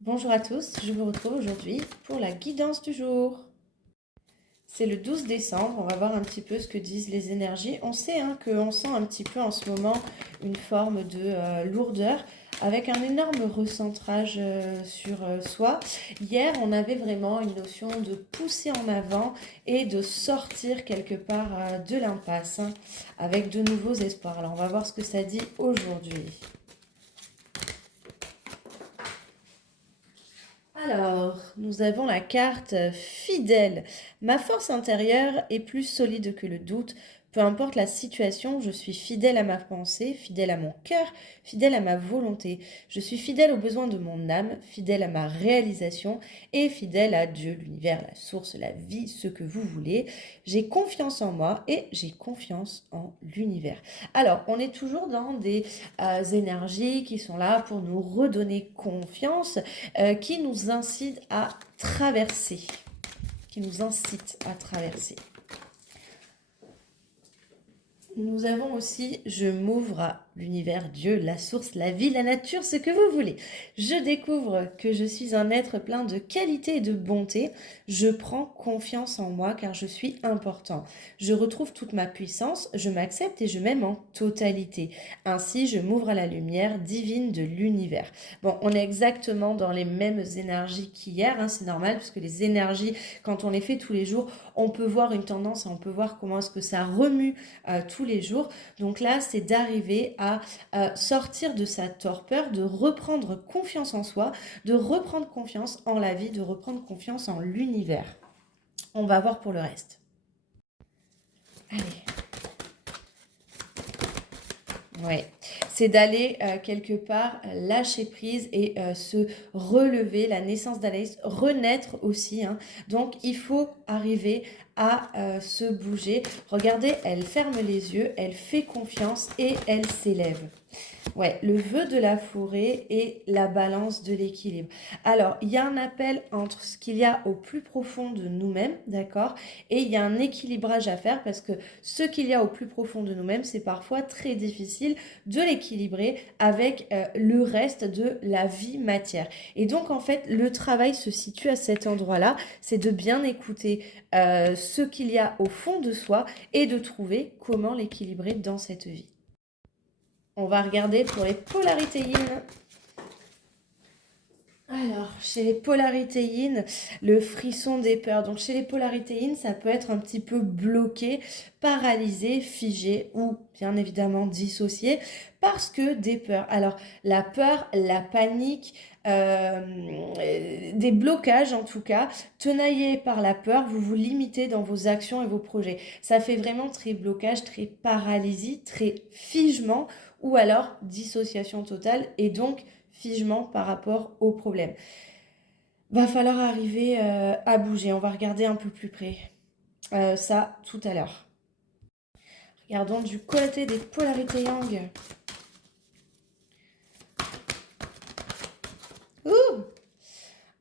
Bonjour à tous, je vous retrouve aujourd'hui pour la guidance du jour. C'est le 12 décembre, on va voir un petit peu ce que disent les énergies. On sait qu'on sent un petit peu en ce moment une forme de lourdeur avec un énorme recentrage sur soi. Hier, on avait vraiment une notion de pousser en avant et de sortir quelque part de l'impasse avec de nouveaux espoirs. Alors, on va voir ce que ça dit aujourd'hui. Alors, nous avons la carte fidèle. Ma force intérieure est plus solide que le doute. Peu importe la situation, je suis fidèle à ma pensée, fidèle à mon cœur, fidèle à ma volonté. Je suis fidèle aux besoins de mon âme, fidèle à ma réalisation et fidèle à Dieu, l'univers, la source, la vie, ce que vous voulez. J'ai confiance en moi et j'ai confiance en l'univers. Alors, on est toujours dans des énergies qui sont là pour nous redonner confiance, qui nous incite à traverser. Qui nous incite à traverser. Nous avons aussi je m'ouvre à l'univers, Dieu, la source, la vie, la nature, ce que vous voulez. Je découvre que je suis un être plein de qualité et de bonté. Je prends confiance en moi car je suis important. Je retrouve toute ma puissance, je m'accepte et je m'aime en totalité. Ainsi, je m'ouvre à la lumière divine de l'univers. Bon, on est exactement dans les mêmes énergies qu'hier, c'est normal, parce que les énergies, quand on les fait tous les jours, on peut voir une tendance, on peut voir comment est-ce que ça remue tous les jours. Donc là, c'est d'arriver à sortir de sa torpeur, de reprendre confiance en soi, de reprendre confiance en la vie, de reprendre confiance en l'univers. On va voir pour le reste. Allez. Ouais, c'est d'aller quelque part lâcher prise et se relever, la naissance d'Anaïs, renaître aussi. Donc il faut arriver à se bouger. Regardez, elle ferme les yeux, elle fait confiance et elle s'élève. Ouais, le vœu de la forêt et la balance de l'équilibre. Alors, il y a un appel entre ce qu'il y a au plus profond de nous-mêmes, d'accord? Et il y a un équilibrage à faire parce que ce qu'il y a au plus profond de nous-mêmes, c'est parfois très difficile de l'équilibrer avec le reste de la vie matière. Et donc, en fait, le travail se situe à cet endroit-là, c'est de bien écouter ce qu'il y a au fond de soi et de trouver comment l'équilibrer dans cette vie. On va regarder pour les polarités yin. Alors, chez les polarités yin, le frisson des peurs. Donc, chez les polarités yin, ça peut être un petit peu bloqué, paralysé, figé ou bien évidemment dissocié parce que des peurs. Alors, la peur, la panique, des blocages en tout cas, tenaillés par la peur, vous vous limitez dans vos actions et vos projets. Ça fait vraiment très blocage, très paralysie, très figement ou alors dissociation totale et donc figement par rapport au problème. Va falloir arriver à bouger. On va regarder un peu plus près. Ça, tout à l'heure. Regardons du côté des polarités yang. Ouh!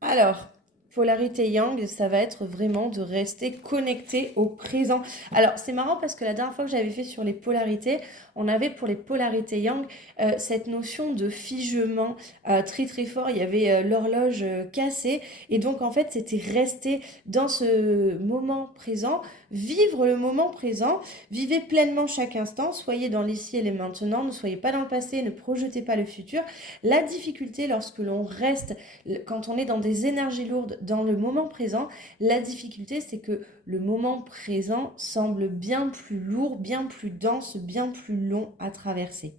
Alors, polarité yang, ça va être vraiment de rester connecté au présent. Alors, c'est marrant parce que la dernière fois que j'avais fait sur les polarités, on avait pour les polarités yang cette notion de figement très très fort. Il y avait l'horloge cassée et donc en fait, c'était rester dans ce moment présent, vivre le moment présent, vivez pleinement chaque instant, soyez dans l'ici et les maintenant, ne soyez pas dans le passé, ne projetez pas le futur. La difficulté lorsque l'on reste, quand on est dans des énergies lourdes, dans le moment présent, la difficulté c'est que le moment présent semble bien plus lourd, bien plus dense, bien plus long à traverser.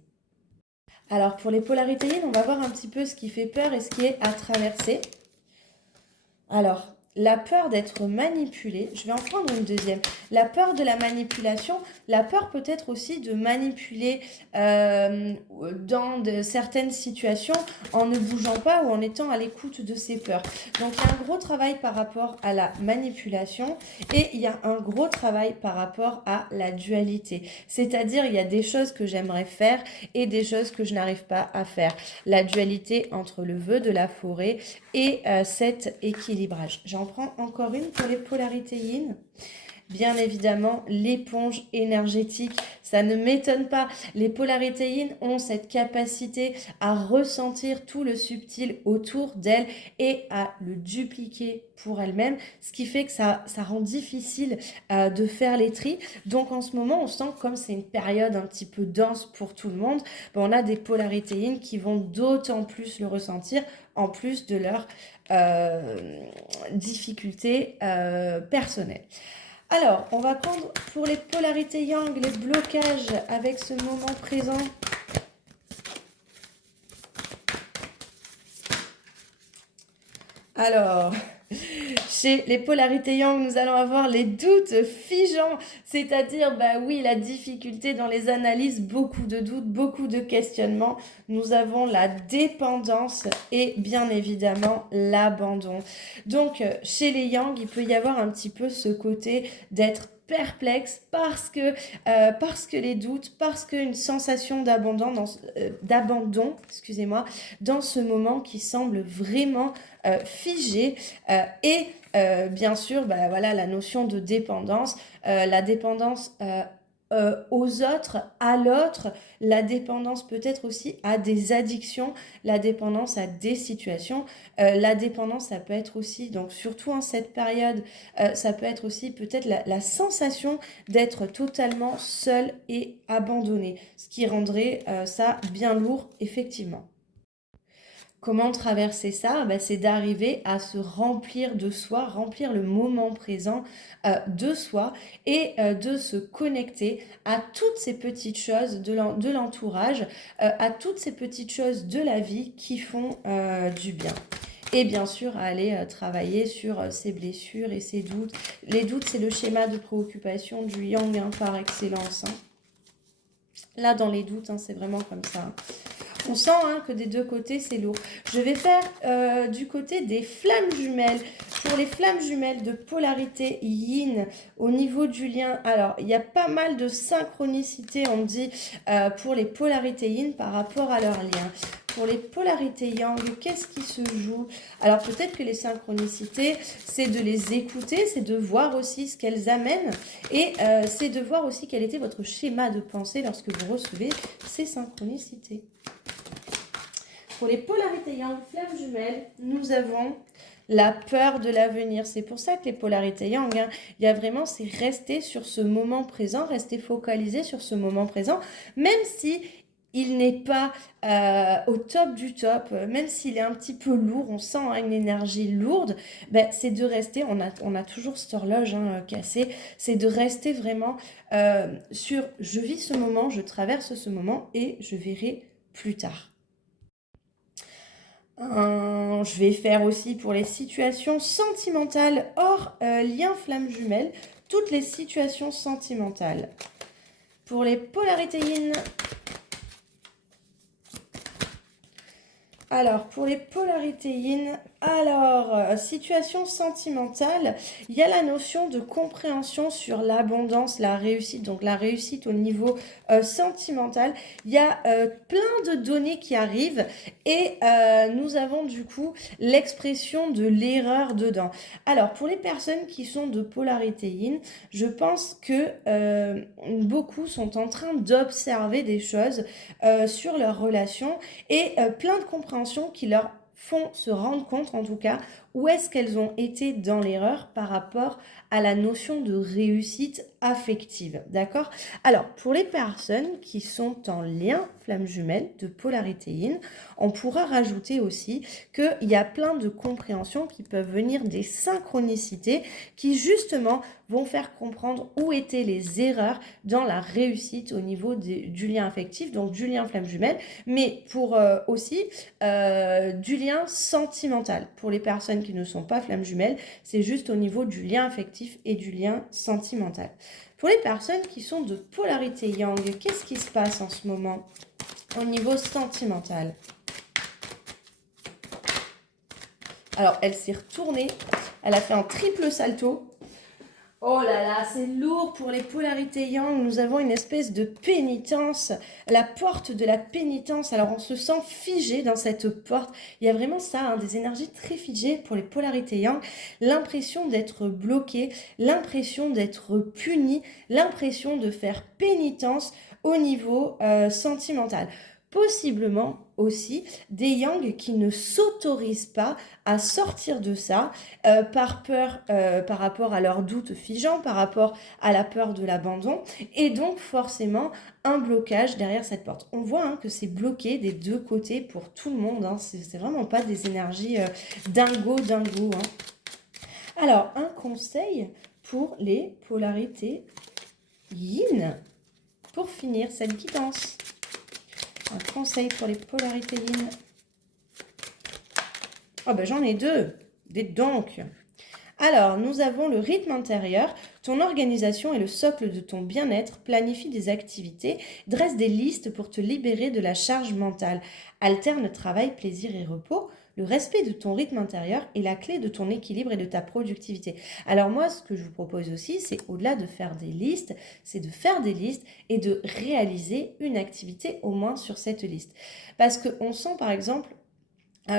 Alors pour les polarités yin, on va voir un petit peu ce qui fait peur et ce qui est à traverser. Alors, la peur d'être manipulé, je vais en prendre une deuxième. La peur de la manipulation, la peur peut-être aussi de manipuler dans certaines situations en ne bougeant pas ou en étant à l'écoute de ses peurs. Donc il y a un gros travail par rapport à la manipulation et il y a un gros travail par rapport à la dualité. C'est-à-dire il y a des choses que j'aimerais faire et des choses que je n'arrive pas à faire. La dualité entre le vœu de la forêt et cet équilibrage. J'en prends encore une pour les polarités yin. bien évidemment l'éponge énergétique. Ça ne m'étonne pas. Les polarités yin ont cette capacité à ressentir tout le subtil autour d'elles et à le dupliquer pour elles-mêmes, ce qui fait que ça rend difficile de faire les tris. Donc en ce moment, on sent que comme c'est une période un petit peu dense pour tout le monde, ben, on a des polarités yin qui vont d'autant plus le ressentir, en plus de leurs difficultés personnelles. Alors, on va prendre pour les polarités yang, les blocages avec ce moment présent. Alors, chez les polarités yang, nous allons avoir les doutes figeants, c'est-à-dire, bah oui, la difficulté dans les analyses, beaucoup de doutes, beaucoup de questionnements. Nous avons la dépendance et bien évidemment l'abandon. Donc, chez les yang, il peut y avoir un petit peu ce côté d'être perplexe parce que les doutes, parce qu'une sensation d'abandon, excusez-moi, dans ce moment qui semble vraiment figé et bien sûr, bah, voilà, la notion de dépendance, la dépendance aux autres, à l'autre, la dépendance peut-être aussi à des addictions, la dépendance à des situations, la dépendance ça peut être aussi, donc surtout en cette période, ça peut être aussi peut-être la sensation d'être totalement seul et abandonné, ce qui rendrait ça bien lourd effectivement. Comment traverser ça? Ben, c'est d'arriver à se remplir de soi, remplir le moment présent de soi et de se connecter à toutes ces petites choses de l'entourage, à toutes ces petites choses de la vie qui font du bien. Et bien sûr, à aller travailler sur ses blessures et ses doutes. Les doutes, c'est le schéma de préoccupation du yang hein, par excellence. Hein. Là, dans les doutes, hein, c'est vraiment comme ça. On sent hein, que des deux côtés, c'est lourd. Je vais faire du côté des flammes jumelles. Pour les flammes jumelles de polarité yin, au niveau du lien, alors, il y a pas mal de synchronicité, on me dit, pour les polarités yin par rapport à leur lien. Pour les polarités yang, qu'est-ce qui se joue? Alors, peut-être que les synchronicités, c'est de les écouter, c'est de voir aussi ce qu'elles amènent et c'est de voir aussi quel était votre schéma de pensée lorsque vous recevez ces synchronicités. Pour les polarités yang, flammes jumelles, nous avons la peur de l'avenir. C'est pour ça que les polarités yang, hein, il y a vraiment, c'est rester sur ce moment présent, rester focalisé sur ce moment présent, même si il n'est pas au top du top, même s'il est un petit peu lourd, on sent hein, une énergie lourde, ben, c'est de rester, on a toujours cette horloge hein, cassée, c'est de rester vraiment sur je vis ce moment, je traverse ce moment et je verrai plus tard. Je vais faire aussi pour les situations sentimentales hors lien flamme jumelle, toutes les situations sentimentales. Pour les polarités yin, alors pour les polarités yin, alors situation sentimentale, il y a la notion de compréhension sur l'abondance, la réussite, donc la réussite au niveau sentimental. Il y a plein de données qui arrivent et nous avons du coup l'expression de l'erreur dedans. Alors pour les personnes qui sont de polarité yin, je pense que beaucoup sont en train d'observer des choses sur leur relation et plein de compréhension qui leur font se rendre compte en tout cas où est-ce qu'elles ont été dans l'erreur par rapport à la notion de réussite affective, d'accord? Alors, pour les personnes qui sont en lien flamme jumelle de polarité yin, on pourra rajouter aussi qu'il y a plein de compréhensions qui peuvent venir des synchronicités qui justement vont faire comprendre où étaient les erreurs dans la réussite au niveau du lien affectif, donc du lien flamme jumelle, mais pour aussi du lien sentimental. Pour les personnes qui ne sont pas flammes jumelles, c'est juste au niveau du lien affectif et du lien sentimental. Pour les personnes qui sont de polarité yang, qu'est-ce qui se passe en ce moment au niveau sentimental? Alors, elle s'est retournée, elle a fait un triple salto. Oh là là, c'est lourd pour les polarités yang. Nous avons une espèce de pénitence, la porte de la pénitence. Alors on se sent figé dans cette porte. Il y a vraiment ça, hein, des énergies très figées pour les polarités yang. L'impression d'être bloqué, l'impression d'être puni, l'impression de faire pénitence au niveau sentimental. Possiblement aussi des yang qui ne s'autorisent pas à sortir de ça par peur, par rapport à leurs doutes figeants, par rapport à la peur de l'abandon, et donc forcément un blocage derrière cette porte. On voit hein, que c'est bloqué des deux côtés pour tout le monde, hein. C'est vraiment pas des énergies dingo. Hein. Alors, un conseil pour les polarités yin, pour finir cette guidance. Un conseil pour les polarités yin. Oh ben j'en ai deux. Dites donc. Alors, nous avons le rythme intérieur. Ton organisation est le socle de ton bien-être. Planifie des activités. Dresse des listes pour te libérer de la charge mentale. Alterne travail, plaisir et repos. Le respect de ton rythme intérieur est la clé de ton équilibre et de ta productivité. Alors moi, ce que je vous propose aussi, c'est au-delà de faire des listes, c'est de faire des listes et de réaliser une activité au moins sur cette liste. Parce qu'on sent par exemple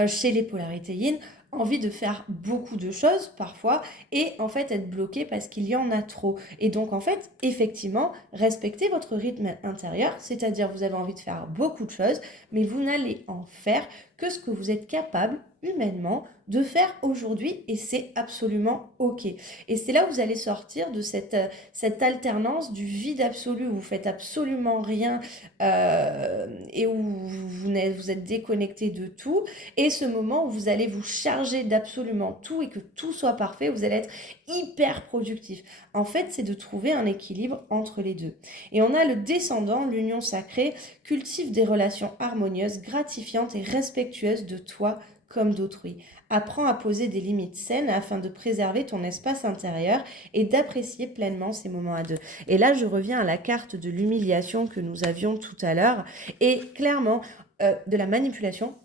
chez les polarités yin, envie de faire beaucoup de choses parfois et en fait être bloqué parce qu'il y en a trop. Et donc en fait, effectivement, respectez votre rythme intérieur, c'est-à-dire vous avez envie de faire beaucoup de choses, mais vous n'allez en faire que ce que vous êtes capable humainement de faire aujourd'hui et c'est absolument ok. Et c'est là où vous allez sortir de cette alternance du vide absolu où vous faites absolument rien et où vous êtes déconnecté de tout et ce moment où vous allez vous charger d'absolument tout et que tout soit parfait, vous allez être hyper productif. En fait, c'est de trouver un équilibre entre les deux. Et on a le descendant, l'union sacrée, cultive des relations harmonieuses, gratifiantes et respectueuses de toi comme d'autrui. Apprends à poser des limites saines afin de préserver ton espace intérieur et d'apprécier pleinement ces moments à deux. Et là, je reviens à la carte de l'humiliation que nous avions tout à l'heure. Et clairement, de la manipulation,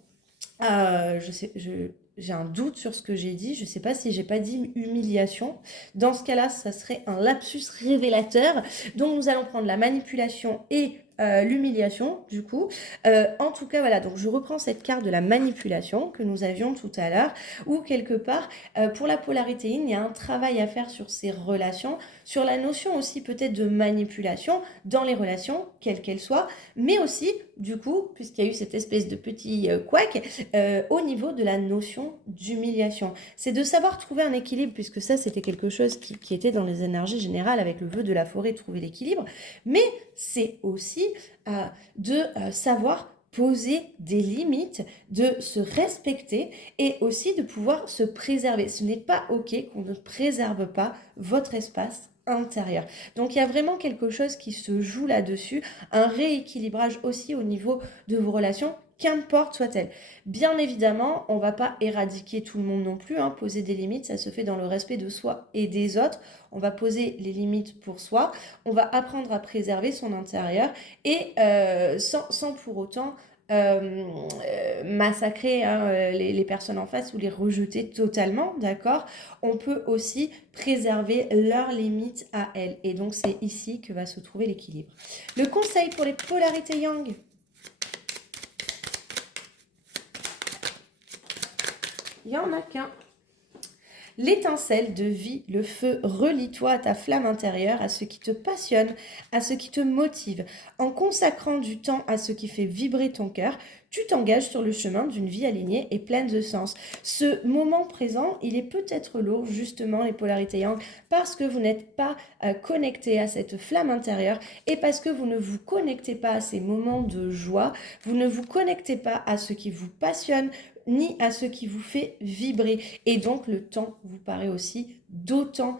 j'ai un doute sur ce que j'ai dit. Je ne sais pas si j'ai pas dit humiliation. Dans ce cas-là, ça serait un lapsus révélateur. Donc, nous allons prendre la manipulation et l'humiliation, du coup. En tout cas, voilà. Donc, je reprends cette carte de la manipulation que nous avions tout à l'heure, où quelque part, pour la polarité yin, il y a un travail à faire sur ces relations, sur la notion aussi peut-être de manipulation dans les relations, quelles qu'elles soient, mais aussi, du coup, puisqu'il y a eu cette espèce de petit couac, au niveau de la notion d'humiliation. C'est de savoir trouver un équilibre, puisque ça, c'était quelque chose qui était dans les énergies générales avec le vœu de la forêt, trouver l'équilibre, mais c'est aussi de savoir poser des limites, de se respecter et aussi de pouvoir se préserver. Ce n'est pas ok qu'on ne préserve pas votre espace intérieur. Donc il y a vraiment quelque chose qui se joue là-dessus, un rééquilibrage aussi au niveau de vos relations, qu'importe soit-elle. Bien évidemment, on ne va pas éradiquer tout le monde non plus, hein. Poser des limites, ça se fait dans le respect de soi et des autres. On va poser les limites pour soi, on va apprendre à préserver son intérieur et sans pour autant massacrer hein, les personnes en face ou les rejeter totalement, d'accord? On peut aussi préserver leurs limites à elles. Et donc, c'est ici que va se trouver l'équilibre. Le conseil pour les polarités yang. Il n'y en a qu'un. L'étincelle de vie, le feu, relie-toi à ta flamme intérieure, à ce qui te passionne, à ce qui te motive. En consacrant du temps à ce qui fait vibrer ton cœur, tu t'engages sur le chemin d'une vie alignée et pleine de sens. Ce moment présent, il est peut-être lourd, justement, les polarités yang, parce que vous n'êtes pas connecté à cette flamme intérieure et parce que vous ne vous connectez pas à ces moments de joie, vous ne vous connectez pas à ce qui vous passionne, ni à ce qui vous fait vibrer. Et donc, le temps vous paraît aussi d'autant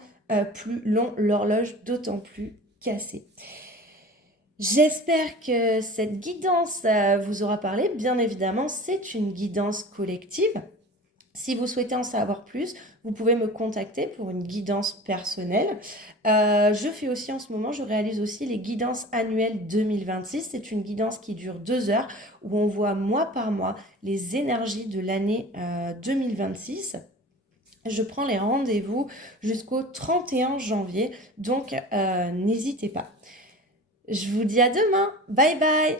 plus long, l'horloge d'autant plus cassée. J'espère que cette guidance vous aura parlé. Bien évidemment, c'est une guidance collective. Si vous souhaitez en savoir plus, vous pouvez me contacter pour une guidance personnelle. Je fais aussi en ce moment, je réalise aussi les guidances annuelles 2026. C'est une guidance qui dure 2 heures où on voit mois par mois les énergies de l'année 2026. Je prends les rendez-vous jusqu'au 31 janvier, donc n'hésitez pas. Je vous dis à demain. Bye bye.